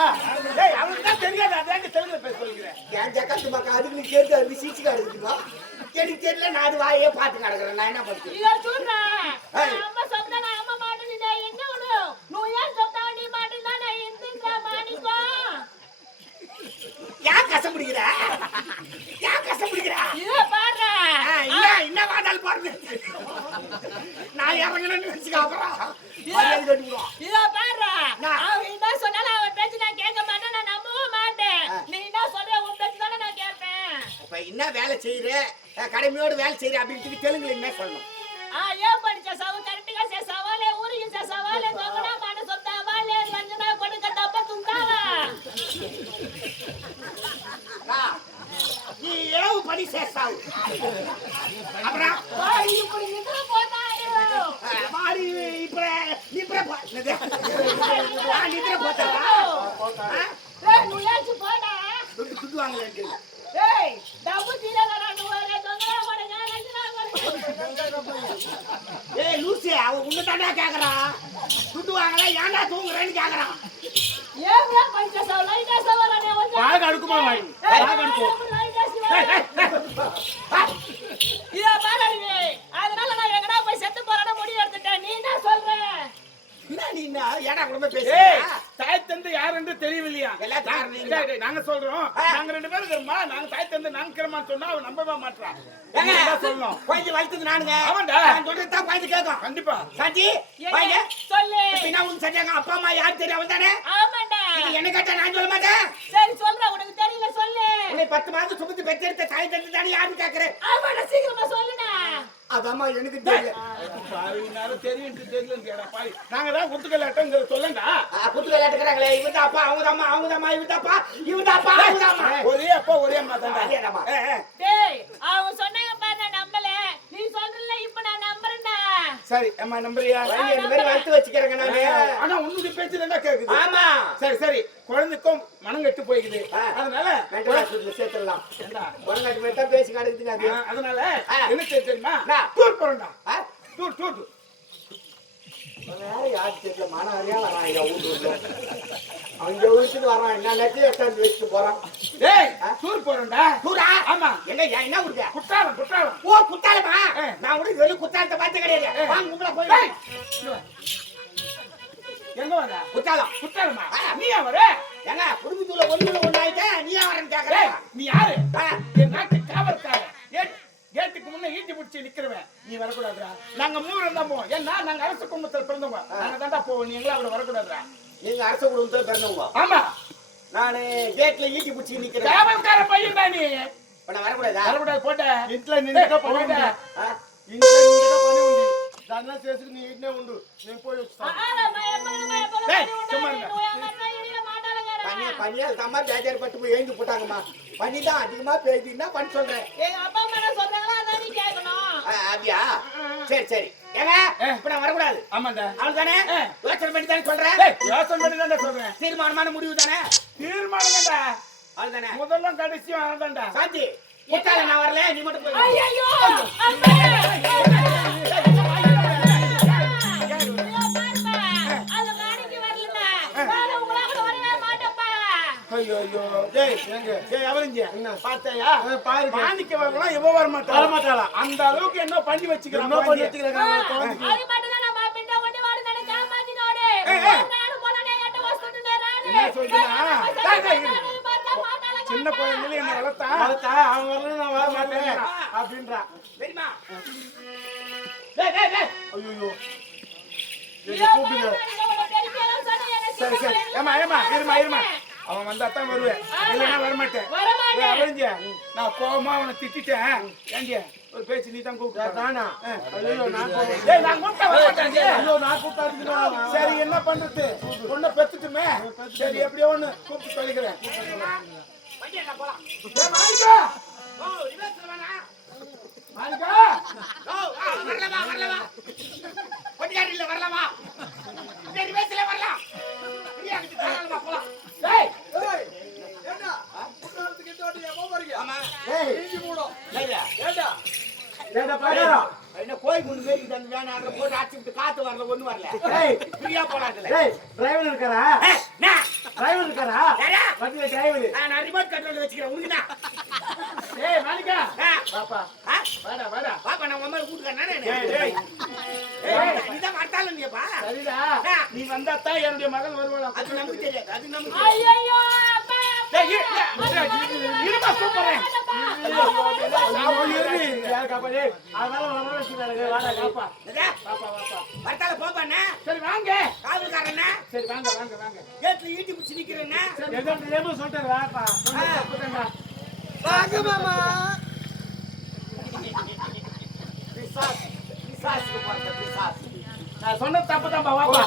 டேய் அவனுக்கு தான் தெரியாது அதான் தெலுங்குல பேச சொல்லிக்கிறேன் என் ஜக்கத்து மக்கள் அதுக்கு நீ கேட்டு அது சீச்சு கிடக்குதுமா. எனக்கு தெரியல நான் அது வாயே பார்த்து கிடக்குறேன். நான் என்ன பண்ணுறது? இத சொல்றா ஏய். அம்மா சொன்னா நான் அம்மா மாட்டேன் என்ன ஒண்ணு నువ్వు ஏன் சொன்னா நீ மாட்டேன்னா நான் இந்திரா மாணிக்கோ ஏன் கஷ்டம் பிடிக்கிற? ஏன் கஷ்டம் பிடிக்கிற? இத பாரு என்ன வாடால் பாருங்க. நான் இறங்கணும்னு வச்சுக்க அப்புறம் மரியாதை கட்டுவோம். இத பாரு அவன் என்ன சொன்னாலும் அவன் பேச்சு நான் கேட்க மாட்டேன் நான் நம்பவும் மாட்டேன் நீ என்ன சொல்ற உன் பேச்சு தானே நான் கேட்பேன் இப்ப என்ன வேலை செய்யற, கடமையோடு வேலை செய்யற அப்படின்ட்டு தெலுங்குல என்ன சொல்லணும்? ஏன் படிச்ச கரெக்டுగా చేసావాలే ఊరికి చేసావాలే దొంగనా మాట సొత్తావాలే లంజనా కొడుక దెబ్బ తుందావా நீ ஏவு படி சேస్తావు. அப்புறம் ఇప్పుడు నిద్ర పోతాడు மாறி இப்ப நிద్ర போతావా? నువ్వు లేచి పోడా துட்டு வாங்கலன்ட்டு. ఏయ్ డబ్బు తీరగరా నువ్వు దొంగనా కొడుక లంజనా కొడుక ஏய் லூசி அவன் உன்னை தாண்டா கேக்குறா. துட்டு வாங்கல ஏன்டா தூங்குறேன்னு கேக்குறான். ఏమిరా పని చేసావు లైట్ వేసావాలా నే వచ్చా బాగా అడుకుమా వాడి బాగా అడుకో இத பாரு அதனால நான் எங்கடா போய் செத்து போறேன்னு முடிவு எடுத்துட்டேன் நீ என்ன சொல்ற என்ன நீ என்ன ஏடா கூட ஏய் பேசுற? தாய் தந்தை யார் என்று தெரியவில்லையா எல்லாத்துக்கும் நீங்க. டேய், டேய், நாங்க சொல்றோம் நாங்க 2 பேரும் இருக்கோமா நாங்க தாய் தந்தை நாங்க கிரமான்னு சொன்னா அவன் நம்பவே மாட்றான் ஏங்க, நீங்க தான் சொல்லணும் குழந்தை வளர்த்தது நானுங்க. ஆமாண்டா. நான் சொல்றது தான் குழந்தை கேட்கும். கண்டிப்பா சாச்சி வாங்க. சொல்லு பின்ன உனக்கு சரியாங்க அப்பா அம்மா யார் தெரியும் அவன் தானே? ஆமாண்டா இது என்ன கேட்டா நான் சொல்ல மாட்டேன். சரி சொல்றேன் உனக்கு தெரியல சொல்லு உன்னை 10 மாதம் சுமந்து பெற்றெடுத்த தாய் தந்தை தானே யாருன்னு கேட்கிறேன். ஆமாடா சீக்கிரமா சொல்லுடா அதாம்மா எனக்கு தெரியல. பாவி நேரம் தெரியும் தெரியலன்னு கேடா பாவி நாங்க தான் குத்துக்கலாட்டங்க சொல்லண்டா குத்து விளையாட்டுக்கிறாங்களே இவன் தான் அப்பா அவங்க தாம்மா இவன் தாப்பா இவன் தாப்பா அவங்க தாம்மா. ஒரே அப்பா ஒரே அம்மா தான்டா அதேதாம்மா. டேய் அவங்க சொன்னாங்க பாரு நான் நம்பல நீ சொல்றல இப்ப நான் நம்பறேன்டா சரி அம்மா நம்பறியா குழந்தை இந்த மாதிரி வளர்த்து வச்சுக்கிறேங்க நானு. ஆனா உன்னுடைய பேச்சு தான் கேக்குது ஆமா. சரி சரி குழந்தைக்கும் மனம் கெட்டு போய்க்குது ஆ. அதனால மென்டல் ஹாஸ்பிட்டல் சேர்த்துடலாம். ஏண்டா, உடனே மாதிரி தான் பேசி கிடக்குதுங்க அது. அதனால ஆ. என்ன செய்ய தெரியுமா என்ன? டூர் போறோம்டா ஆ? டூர் டூர் வேற யாருக்கு தெரியல மானவரியா வரான் இங்க ஊருக்கு. அவங்க ஊருக்கு வரான் என்ன லட்சம் எடுத்து வச்சுட்டு போறான். டேய் டூர் போறோம்டா டூரா? ஆமா என்ன என்ன ஊருக்கு? குற்றாலம் குற்றாலம் ஓ குத்தாலமா? ஆ. நான் கூட வெளிய குத்தாலத்தை பார்த்து கிடையாது. வாங்க உங்களை போய் டேய், இங்க வா. எங்க வர குத்தாலம். குற்றாலமா ஆ. நீ வர ஏங்க குடும்பத்துல ஒண்ணு ஆயிட்டேன் நீ வரேன்னு கேக்குறேன். டேய், நீ யாரு ஆ. என் நாட்டு காவல்காரன் கேட்டுக்கு முன்ன ஈட்டி பிடிச்சி நிக்கிறவன் நீ வரக்கூடாதுடா நாங்க 3 தான் போவோம் ஏன்னா நாங்க அரசு குடும்பத்துல பிறந்தவங்க நாங்க தாண்டா போவோம் நீ எங்களை அவட வரக்கூடாதுடா நீங்க அரச குடும்பத்துல பிறந்தவங்க. ஆமா நானு கேட்ல ஈட்டி பிடிச்சி நிக்கிறேன். காவல்கார பையன் தான் நீ இப்ப நான் வரக்கூடாதா? வரக்கூடாது போட்ட ఇంట్లో నిండుగా పని ఉంది ஆ? ఇంట్లో నిండుగా పని ఉంది దానిలో చేసి నీ ఇంటినే ఉండు నేను పోయి వస్తాను பனியால் தாம்மா பேஜார் பட்டு போய் எழுந்து போட்டாங்கம்மா. பனி தான் அதிகமா பெய்யுதுன்னா பண்ண சொல்றேன். எங்க அப்பா அம்மா என்ன சொல்றாங்களோ அதான் நீ கேட்கணும். அப்படியா? சரி சரி. ஏங்க இப்ப நான் வரக்கூடாது. ஆமாண்டா. அவ்வளவுதானே? யோசனை பண்ணி தானே சொல்றேன். யோசனை பண்ணி தான் சொல்றேன். தீர்மானமான முடிவு தானே? தீர்மானம்டா. அவ்வளவுதானே? முதல்ல கடைசியும் அதான்டா. சாந்தி முட்டாள நான் வரல நீ மட்டும் போய். ஐயோ அம்மா ஐயோ டேய் எங்க டேய் அவரஞ்சே என்ன பாத்தையா பாருங்க மாணிக்க வரலாம் இவ வர மாட்டாளா அந்த அளவுக்கு என்ன பண்ணி வச்சுக்கிறான் என்ன பண்ணி வச்சுக்கிறாங்க குழந்தைக்கு அது மட்டும் தான் நம்ம பின்ன கொண்டு வாடு நட காமாத்தினோடு நானும் போனே எட்ட வஸ்துட்டு நானே என்ன சொல்றா சின்ன குழந்தையில என்ன வளர்த்தா அவன் வரல நான் வர மாட்டேன் அப்படின்றா தெரியுமா? டேய் டேய் டேய். ஐயோ சரி சரி ஏமா இருமா அவன் வந்தா தான் வருவேன் இல்லைன்னா வரமாட்டேன் அவரஞ்சே நான் கோவமா அவனை திட்டிட்டேன் ஏண்டி ஒரு பேச்சு நீ தான் கூப்பிட்டா தானா ஐயோ நான் டேய் நான் கூப்பிட்டா வரமாட்டேன் ஐயோ நான் கூப்பிட்டாருங்க சரி என்ன பண்றது பொண்ணை பெத்துட்டுமே சரி எப்படியோ ஒண்ணு கூப்பிட்டு சொல்லிக்கிறேன் வண்டியை நான் போலாம். ஏய் மாணிக்கா ஓ ரிவர்ஸ்ல வேணா. மாணிக்கா ஓ வரலவா. கொடியாடில வரலவா. இந்த ரிவர்ஸ்ல வரலாம். பிரியாக்கு தாராளமா போலாம். டேய் ஏண்டா புண்ணாத்துக்கு கேட்டோடி எப்போ போறீங்க ஆமா. ஏய் இஞ்சி மூடோ இல்லையா? ஏண்டா பாடா என்ன கோய் குண்டு மேய்க்கு அந்த வேன் ஆர்டர் போட்டு அடிச்சு விட்டு காத்து வரல ஒண்ணு வரல. ஏய் பிரியா போலாதுல. ஏய் டிரைவர் இருக்காரா டிரைவர் இருக்காரா யாரா? வண்டில டிரைவர் நான் ரிமோட் கண்ட்ரோல் வச்சுக்கிறேன் உனக்குனா. ஏய் மாணிக்கா ஆ பாப்பா வாடா பாப்பா நான் அம்மா கூட்டிட்டேன் நானே. டேய் இதான் வரட்டால நீப்பா. சரிடா நீ வந்தா தான் என்னுடைய மகள் வருவாளா அது நமக்கு தெரியாது. அது நமக்கு ஐயோ அப்பா டேய் இருமா கூப்பிடுறேன் அதனால வர வச்சுட்டாங்க வாடா காப்பா வரட்டால போப்பாண்ணே. சரி வாங்க காவல்காரண்ணே. சரி வாங்க கேட்ல ஈட்டி பிடிச்சி நிக்கிறேண்ணே. எதோ சொல்லிட்டாரு வாப்பா வாங்க மாமா. பிசாசுக்கு போறத பிசாசு. நான் சொன்ன தப்பு தான் வாப்பா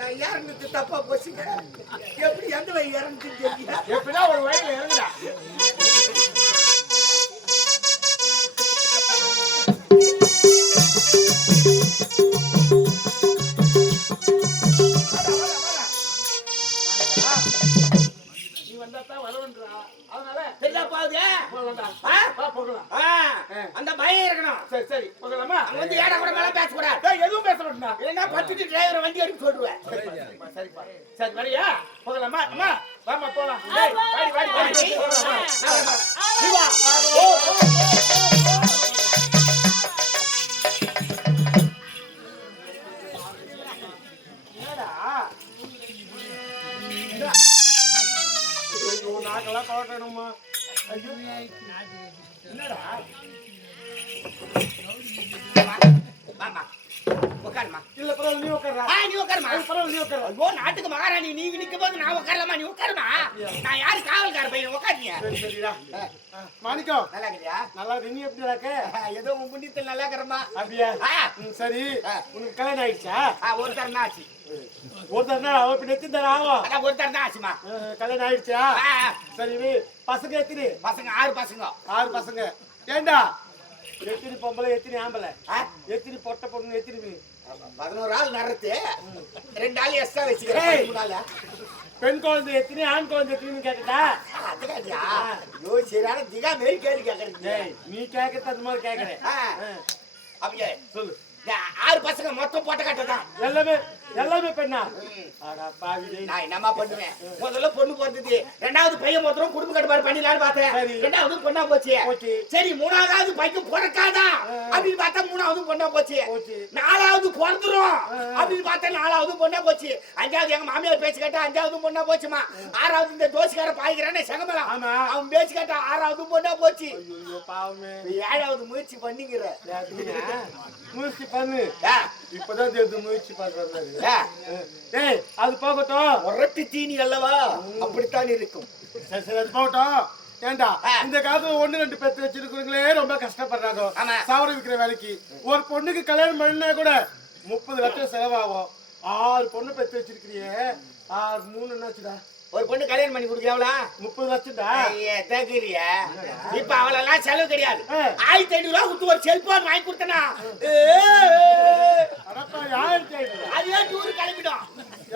நான் இறங்குறது தப்பா போச்சுங்க. எப்படி எந்த வழி இறங்குது தெரியல. எப்படின்னா ஒரு வழியில இறங்குடா நீ வந்தா தான் வரவன்றா அதனால தெரியா பாவுது. போகலாம் அந்த பயம் இருக்கணும். சரி போகலாமா அங்க வந்து ஏடா கூட மேல பேசக்கூடாது. டேய் எதுவும் பேச மாட்டேன்டா இல்லைன்னா பத்துட்டு டிரைவர் வண்டி எடுத்து சொல்லுவேன். சரிப்பா சரி வரியா போகலாமா அம்மா வாமா போலாம் டேய் வாடி போகலாமா நீ வா. என்னடா ஐயோ நாக்கெல்லாம் கவட்டணுமா ஐயோ என்னடா வாமா உட்காருமா. இல்ல பரவாயில்ல நீ உட்கார்றா நீ உட்காருமா. பரவாயில்ல நீ உட்கார்றா ஐயோ நாட்டுக்கு மகாராணி நீ நிக்கும் போது நான் உட்காரலாமா? நீ உட்காருமா. நான் யாரு காவல்கார பையன் உட்காருங்க. சரிடா மாணிக்கம் நல்லா இருக்கியா? நல்லா இருக்கு நீ எப்படி இருக்க ஏதோ உன் புண்ணியத்தில் நல்லா இருக்கிறமா. அப்படியா சரி உனக்கு கல்யாணம் ஆயிடுச்சா ஒருத்தர் தான் ஆச்சு. ஒருத்தர் தான் அவ இப்ப எத்தனை தரம் ஆகும் அதான் ஒருத்தர் தான் ஆச்சுமா. கல்யாணம் ஆயிடுச்சா சரி பசங்க எத்தனை பசங்க 6 பசங்க. 6 பசங்க ஏண்டா எத்தனை பொம்பளை எத்தனை ஆம்பளை எத்தனை பொட்டை பொண்ணு எத்தனை 11 ஆள் நடத்து 2 ஆள் எக்ஸ்ட்ரா வச்சுக்கிறேன். 3 ஆள் பெண் குழந்தை எத்தனை ஆண் குழந்தை எத்தனைன்னு கேட்டா அதுக்காண்டியா? ஐயோ சரியான திகா மாரி கேள்வி கேட்கறீங்க. நீ கேட்கறது அது மாதிரி கேட்கறேன் அப்படியே சொல்லு 6 பசங்க மொத்தம் போட்ட கட்டதான். எல்லாமே பெண்ணா அடா பாவிடே நான் என்னமா பண்ணுவேன்? முதல்ல பொண்ணு பிறந்தது. 2வது பையன் மொத்தம் குடும்ப கட்டுப்பாடு பண்ணிடலான்னு பார்த்தேன். 2வது பொண்ணா போச்சு. சரி 3வது பையன் பிறக்காதா அப்படின்னு பார்த்தா 3வது பொண்ணா போச்சு. 4வது பிறந்துரும் அப்படின்னு பார்த்தா 4வது பொண்ணா போச்சு. 5வது எங்க மாமியார் பேச்சு கேட்டா 5வது பொண்ணா போச்சுமா. 6வது இந்த தோசைக்கார பாய்க்கிறானே செங்கமலம் அவன் பேச்சு கேட்டா 6வது பொண்ணா போச்சு. 7வது முயற்சி பண்ணிக்கிற முயற்சி பண்ணு இப்பதான் தெரிஞ்சு முயற்சி பண்றாரு ஏய் அது போகட்டும் ஒரட்டி தீனி அல்லவா அப்படித்தான் இருக்கும். சரி அது போகட்டும் ஏண்டா ஆ. இந்த காலத்துல 1 2 பெத்து வச்சிருக்கிறவங்களே ரொம்ப கஷ்டப்படுறாங்க ஆமா. சவரம் விக்கிற வேலைக்கு ஒரு பொண்ணுக்கு கல்யாணம் பண்ணா கூட 30 லட்சம் செலவாகும் 6 பொண்ணு பெத்து வச்சிருக்கிறியே 6 3 என்னாச்சுடா ஒரு பொண்ணு கல்யாணம் பண்ணி கொடுக்கவளா 30 லட்சம்டா தேக்கிறிய இப்ப அவளெல்லாம் செலவு கிடையாது ஆ. 1500 ரூபா கொடுத்து ஒரு செல்போன் வாங்கி கொடுத்தனா அடப்பா யாருக்கு அதுவே டூர் கிளம்பிடும்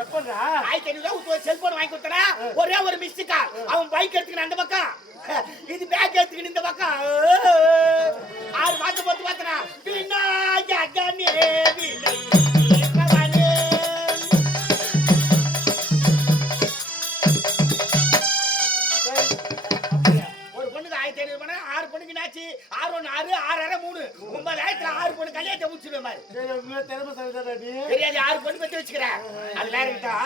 எப்படா 1500 ரூபா கொடுத்து ஒரு செல்போன் வாங்கி கொடுத்தனா ஒரே ஒரு மிஸ்டு கால் அவன் பைக் எடுத்துக்கின அந்த பக்கம் இது பேக் எடுத்துக்கின இந்த பக்கம் 6 மாசம் போட்டு பார்த்தனா விநாயகனே விநாயகனே ஒரு பொண்ணுக்கு 1500 பண்ணா 6 பொண்ணுக்கு என்னாச்சு 6 1 6 6 6 3 9000 6 பொண்ணு கல்யாணத்தை முடிச்சிடுவேன் மாதிரி திறமை சொல்லிட்டா நீ தெரியாது 6 பொண்ணு பத்தி வச்சுக்கிறேன் அது வேற கிட்டா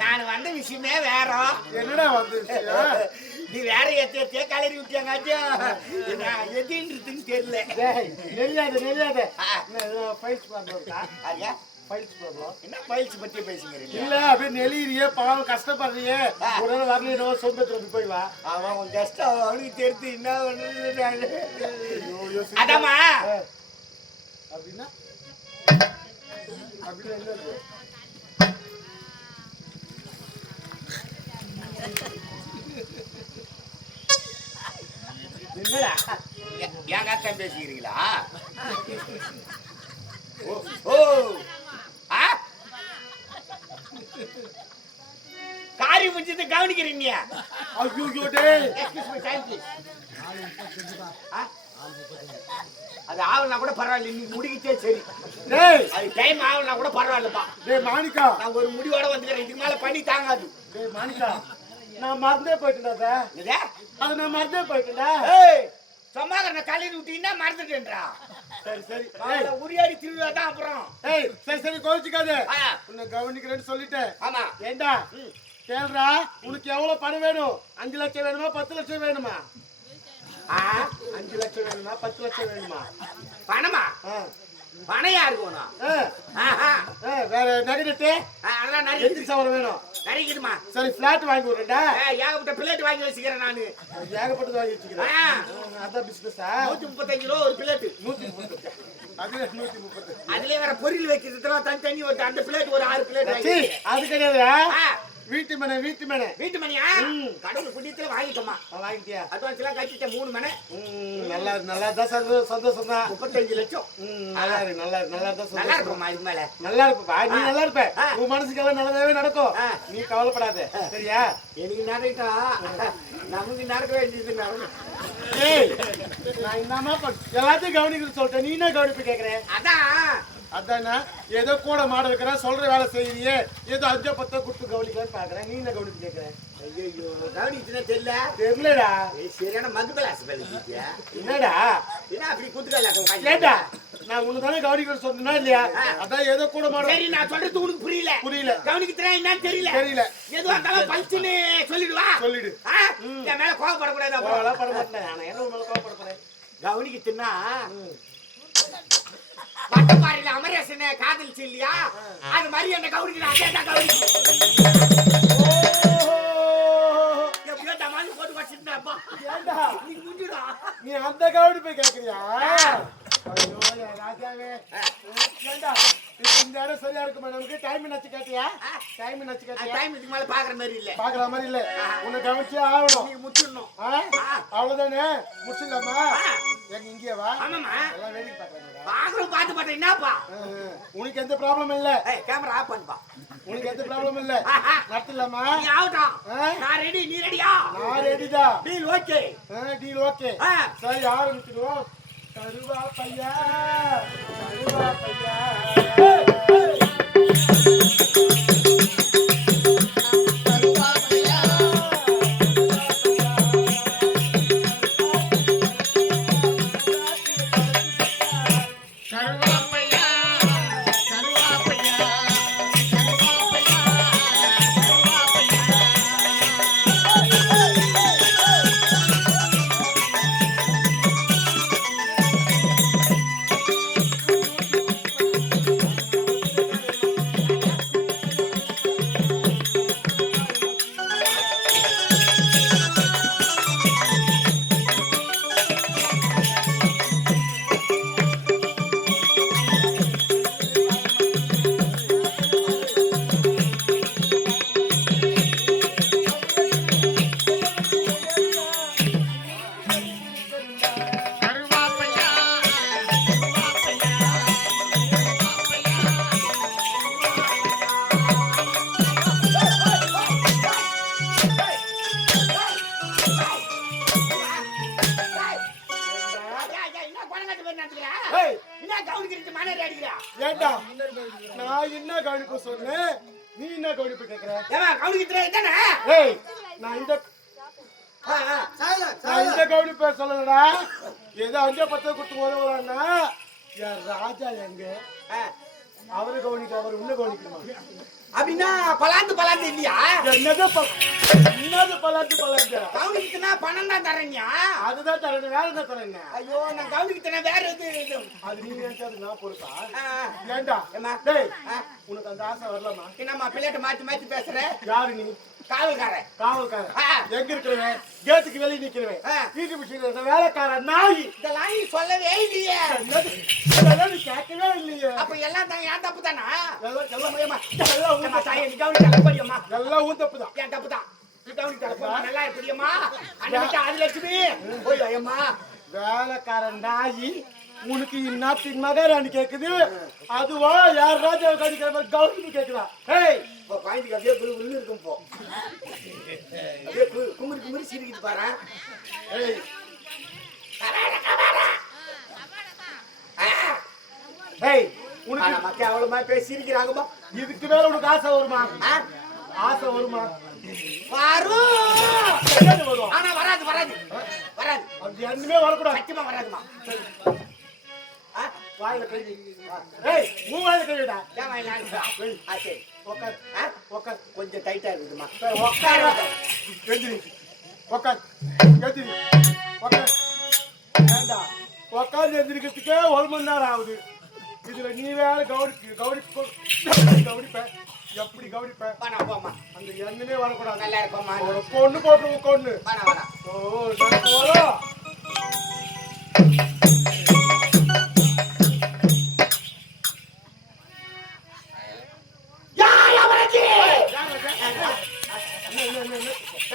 நான் வந்த விஷயமே வேற என்னடா வந்து நீ வேற எத்திய கலரி விட்டியாங்காச்சும் எதுன்றதுன்னு தெரியல நெல்லியாத ஃபைல்ஸ் ப்ராப்ளம் இருக்கா ஐயா ஃபைல்ஸ் ப்ராப்ளம் என்ன பயிற்சி பத்தி பேசுங்கிறீங்க இல்ல அப்படியே நெலியிறியே பாவம் கஷ்டப்படுறியே ஒரு நாள் வரலையோ சோம்பேத்திரம் போய் வா அவன் உன் கஷ்டம் அவனுக்கு தெரிஞ்சு என்ன அதாமா அப்படின்னா அப்படின்னா என்ன இருக்கு? என்னடா என் கஷ்டம் பேசிக்கிறீங்களா ஓ ஆ காரி முடிச்சது கவனிக்கிறீங்க ஐயோ டேய் எக்ஸ்கியூஸ் மீ டைம் ப்ளீஸ் அது ஆவலனா கூட பரவாயில்ல நீ முடிக்கிட்டே சரி டேய் அது டைம் ஆவலனா கூட பரவாயில்லப்பா டேய் மாணிக்கா நான் ஒரு முடிவோட வந்துக்கிறேன் இதுக்கு மேல பண்ணி தாங்காது டேய் மாணிக்கா நான் மறந்தே போயிட்டேன்டா இதே அது நான் மறந்தே போயிட்டேன்டா ஏய் சும்மாங்க கல்யாணம் விட்டீங்கன்னா மறந்துட்டேன்றா சரி சரி அவளை உரியாடி திருவிழா தான் அப்புறம் ஏய் சரி சரி கோவிச்சுக்காத ஆ, உன்னை கவனிக்கிறேன்னு சொல்லிட்டேன் ஆமா ஏண்டா கேளுடா உனக்கு எவ்வளவு பணம் வேணும் 5 லட்சம் வேணுமா 10 லட்சம் வேணுமா ஆ 5 லட்சம் வேணுமா 10 லட்சம் வேணுமா பணமா ஆ. பணம் யாருக்கு வேணும் ஆ. ஆஹா. ஆ, வேற நகைட்டு அதெல்லாம் எதுக்கு நிறைய சவரம் வேணும் நிறைக்குதுமா சரி பிளாட் வாங்கி விடுறேன்டா ஏகப்பட்ட பிளேட் வாங்கி வச்சுக்கிறேன் நானு ஏகப்பட்டது வாங்கி வச்சுக்கிறேன் ஆ, அதான் பிசினஸா 135 ரூபா ஒரு பிளேட் 130 அது 130 அதுலயே வேற பொரியல் வைக்கிறதுலாம் தனி ஒரு அந்த பிளேட் ஒரு 6 பிளேட் சீ, வாங்கி அது கிடையாது ஆ, வீட்டு மனை வீட்டு மணியா கடவுள் புண்ணியத்துல வாங்கிட்டோமா வாங்கிட்டியா அட்வான்ஸ் எல்லாம் கட்டிட்டேன் 3 மனை நல்லா நல்லா தான் சந்தோஷம் தான் 35 லட்சம் நல்லா இருக்கு நல்லா தான் நல்லா சந்தோஷம் இருக்குமா இது மேல நல்லா இருப்பா நீ நல்லா இருப்ப ஆ. உன் மனசுக்கெல்லாம் நல்லதாவே நடக்கும் ஆ. நீ கவலைப்படாத சரியா எனக்கு நடக்கா நமக்கு நடக்க வேண்டியது நடக்கும் ஏய் நான் என்னமா எல்லாத்தையும் கவனிக்கிறது சொல்லிட்டேன் நீ என்ன கவனிப்பு கேக்குறேன் அதான் அதானா ஏதோ கூட மாட வைக்கிற சொல்ற வேலை செய்யறியே ஏதோ 5 10 கொடுத்து கவனிக்கலான்னு பாக்குறேன் நீ என்ன கவனிப்பு கேக்குறேன் ஐயோ கவனிச்சுன்னா தெரியல தெரியலடா சரியான மது கிளாஸ் பழகிட்டியா என்னடா என்ன அப்படி குத்துக்கல ஏண்டா நான் உன்னை தானே கவனிக்கிறது சொன்னா இல்லையா அதான் ஏதோ கூட மாட சரி நான் சொல்றது உனக்கு புரியல புரியல கவனிக்கிறேன் என்னன்னு தெரியல தெரியல எதுவா இருந்தாலும் பல்ச்சுன்னு சொல்லிடுவா சொல்லிடு ஆ? என் மேல கோவப்படக்கூடாது அப்புறம். கோவலாம் பட மாட்டேன் நான் என்ன உன் மேல கோவப்பட போறேன் கவனிக்கிட்டுன்னா வட்டப்பாறையில அமரேசனை காதலிச்சு இல்லையா அது மாதிரி என்ன கவனிக்கிறேன் அதே தான் கவனிக்கிறேன் எப்படியோ தமாலி போட்டு வச்சிருந்தேன்ப்பா ஏண்டா நீ முடிடா நீ அந்த கவனிப்பை கேக்குறியா ஐயோ என் ராஜாவே ஏண்டா இப்ப இந்த இடம் சரியா இருக்குமா நமக்கு டைம் என்னாச்சு கேட்டியா டைம் என்னாச்சு கேட்டியா டைம் இதுக்கு மேல பாக்குற மாதிரி இல்ல பாக்குற மாதிரி இல்ல உன்னை கவனிச்சே ஆகணும் நீங்க முச்சிடணும் அவ்வளவுதானே முடிச்சிடலாமா எங்க இங்கே வா ஆமாமா எல்லாம் வேடிக்கை பாக்குறாங்க பாக்குறோம் பார்த்து பார்த்தேன் என்னப்பா உனக்கு எந்த ப்ராப்ளம் இல்ல கேமரா ஆஃப் பண்ணுப்பா உனக்கு எந்த ப்ராப்ளம் இல்ல நடத்தலாமா நீ ஆகட்டும் நான் ரெடி நீ ரெடியா நான் ரெடிதா டீல் ஓகே டீல் ஓகே சரி ஆரம்பிச்சிடுவோம் கருவா பையா கருவா பையா நான் என்ன கவனிப்பு சொன்னேன் நீ என்ன கவனிப்பு கேக்குற ஏமா கவனிக்கிறே தானே ஏய் நான் இந்த கவனிப்பை சொல்லலடா ஏதோ 5-10 கொடுத்து உதவுறான்னா என் ராஜா எங்க அவரு கவனிக்க அவர் உன்ன கவனிக்கணுமா அப்படின்னா பலாந்து இல்லையா என்னது பலாந்து கவனிக்கிட்டனா பணம் தான் தரேன்யா அதுதான் தரேன் வேற என்ன தரேன் ஐயோ நான் கவனிக்கிட்டேன் வேற எது அது நீ நினைச்சது நான் பொறுப்பா ஆ. ஏண்டா ஏம்மா? டேய் உனக்கு அந்த ஆசை வரலாமா என்னம்மா பிள்ளைகிட்ட மாத்தி பேசுற யாரு நீ காவல்காரன் காவல்காரன் ஆ. எங்க இருக்கிறவன் கேட்டுக்கு வெளியே நிக்கிறவன் ஆ. வீட்டு பிடிச்சிருந்த வேலைக்காரன் நாய் இதெல்லாம் நீ சொல்லவே இல்லையே இதெல்லாம் நீ கேட்கவே இல்லையே அப்ப எல்லாம் தான் என் தப்பு தானா எல்லாம் ஏம்மா, தாயே, நீ கவனிக்க படியம்மா எல்லாம் உன் தப்பு தான் என் தப்பு தான் நீ கவனிக்க நல்லா இருப்பியம்மா அன்னைக்கு ஆதிலட்சுமி போய் ஐயம்மா வேலைக்காரன் நாய் உனக்கு இந்நாட்டின் மகாராணி கேக்குது அதுவா யார் ராஜாவை கடிக்கிற மாதிரி கவர்மெண்ட் கேக்குதா ஏய் இப்போ பாயிண்ட் அப்படியே குளு இருக்கும் போ அப்படியே குமுறி சிரிக்கிட்டு பாரு ஏய் ஏய் உனக்கு மக்கள் அவ்வளவு பேசி சிரிக்கிறாங்கப்பா இதுக்கு மேல உனக்கு ஆசை வருமா ஆ? ஆசை வருமா வரும் என்னது வரும் ஆனா வராது அது என்னமே வரக்கூடாது சத்தியமா வராதுமா ஆ? வாயில கை வை. ஏய் உன் வாயில கை வைடா ஏன் வாயில சரி உட்கார் ஆ? உட்கார் கொஞ்சம் டைட்டா இருக்குதுமா உட்கார் எந்திரி உட்கார் எந்திரி உட்கார் வேண்டாம் உட்காந்து எந்திரிக்கிறதுக்கே 1 மணி நேரம் ஆகுது இதுல நீ வேற கவனிப்ப எப்படி கவனிப்ப வாடா போம்மா அந்த எண்ணமே வரக்கூடாது நல்லா இருக்கும்மா ஒரு பொண்ணு போட்டு கொண்டு வாடா ஓ நான் வரும்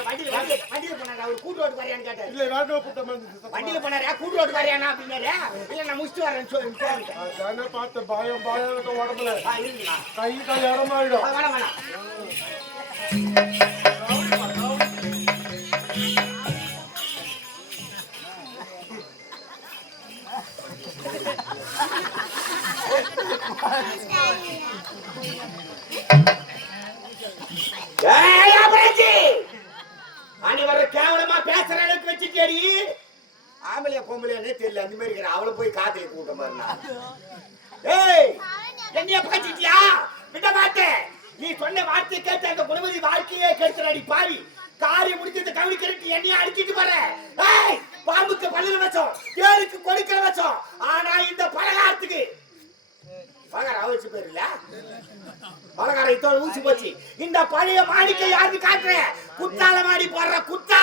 வண்டியில போனாரு அவர் கூட்டு ரோடு வரையான்னு கேட்டாரு இல்ல வேண்டாம் கூட்டம் வண்டியில போனாரு கூட்டு ரோடு வரையானா அப்படின்னாரு இல்ல நான் முடிச்சுட்டு வரேன்னு சொல்லிட்டேன் அதானே பார்த்த பயம் உடம்புல இருக்குண்ணா கை கால் இடமாயிடும் வேணாம் கேவலமா பேசுற அளவுக்கு வச்சுட்டேடி ஆம்பளையா பொம்பளையானே தெரியல அந்த மாதிரி இருக்கிற அவளை போய் காத்துல கூட்ட பாருனா ஏய் என்னைய பாத்திட்டியா விட மாட்டேன் நீ சொன்ன வார்த்தை கேட்டு அந்த குடும்பத்தி வாழ்க்கையே கெடுத்துறாடி பாவி காரியம் முடிஞ்சது கவனிக்கிறதுக்கு என்னைய அடிச்சிட்டு வர ஏய் பாம்புக்கு பல்லுல வச்சோம் தேளுக்கு கொடுக்கிற வச்சோம் ஆனா இந்த பலகாரத்துக்கு பலகாரம் அவச்சு பேர் இல்ல பலகாரம் இத்தோட ஊசி போச்சு இந்த பழைய மாடிக்கை யாருக்கு காட்டுற குத்தால மாடி போடுற குத்த